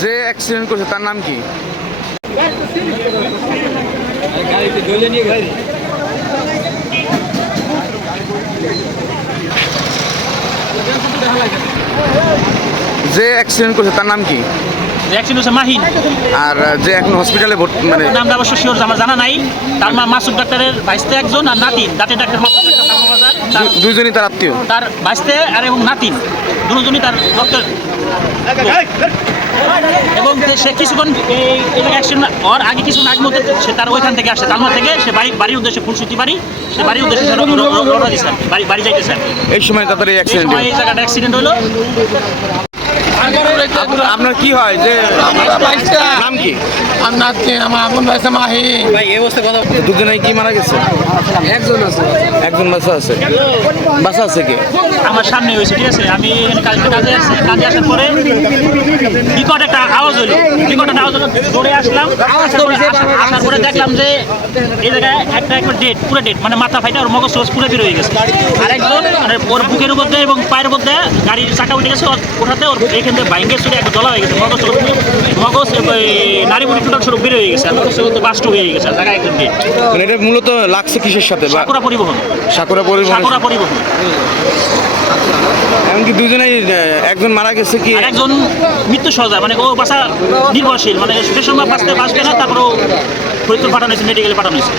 যে অ্যাক্সিডেন্ট করছে তার নাম কি? যে অ্যাক্সিডেন্ট করছে তার নাম কি? অ্যাক্সিডেন্ট হচ্ছে মাহিন। আর যে এখন হসপিটালে মানে নামটা অবশ্য শিওর আমার জানা নাই। তার মা মাসুদ ডাক্তারের ভাইস্তে একজন আর নাতিন, দাঁতের ডাক্তার মাসুদ ডাক্তার বাজার, দুইজনই তার আত্মীয়। তার ভাইস্তে আর এবং নাতিন দুজনই তার ডক্টর। এবং সে কিছুক্ষণ এই অ্যাক্সিডেন্ট হওয়ার আগে কিছুক্ষণ আগে মধ্যে সে তার ওইখান থেকে আসে, তালমা থেকে সে বাড়ির উদ্দেশ্যে ফুলসুতি বাড়ি, সে বাড়ির উদ্দেশ্যে রওনা দিয়েছেন, বাড়ি যাইতেছেন। এই সময় তাদের এই অ্যাক্সিডেন্ট, এই জায়গাটা অ্যাক্সিডেন্ট হলো। আপনার কি হয় যে নাম কি? দুজনে কি মারা গেছে? একজন বাসা আছে। বাসা আছে কি? আমার সামনে হয়েছে, ঠিক আছে। আমি কাজে আসার পরে বিকট একটা আওয়াজ হলো, দৌড়ে আসলাম। আসার পরে দেখলাম যে এই জায়গায় একটা ডেট, পুরো ডেট, মানে মাথা ফাইটা ওর মগজ পুরো বের হয়ে গেছে। আরেকজন মানে ওর বুকের মধ্যে এবং পায়ের মধ্যে গাড়ির চাকা উঠে গেছে, ওঠাতে ওর এখান থেকে বাইঙ্গের সুরে একটা দলা হয়ে গেছে, মগজ নারী বুড়ি টোটাল স্বরূপ বের হয়ে গেছে, বাস্ট হয়ে গেছে জায়গায় একজন ডেট। মানে এটা মূলত লাগছে কিসের সাথে? সাকুরা পরিবহন। সাকুরা পরিবহন। এমনকি দুজনেই, একজন মারা গেছে কি একজন মৃত্যু সহজা, মানে ও বাসা নির্ভরশীল, মানে সে সময় বাঁচবে না, তারপরেও ফরিদপুর পাঠানো হয়েছে, মেডিকেলে পাঠানো হয়েছে।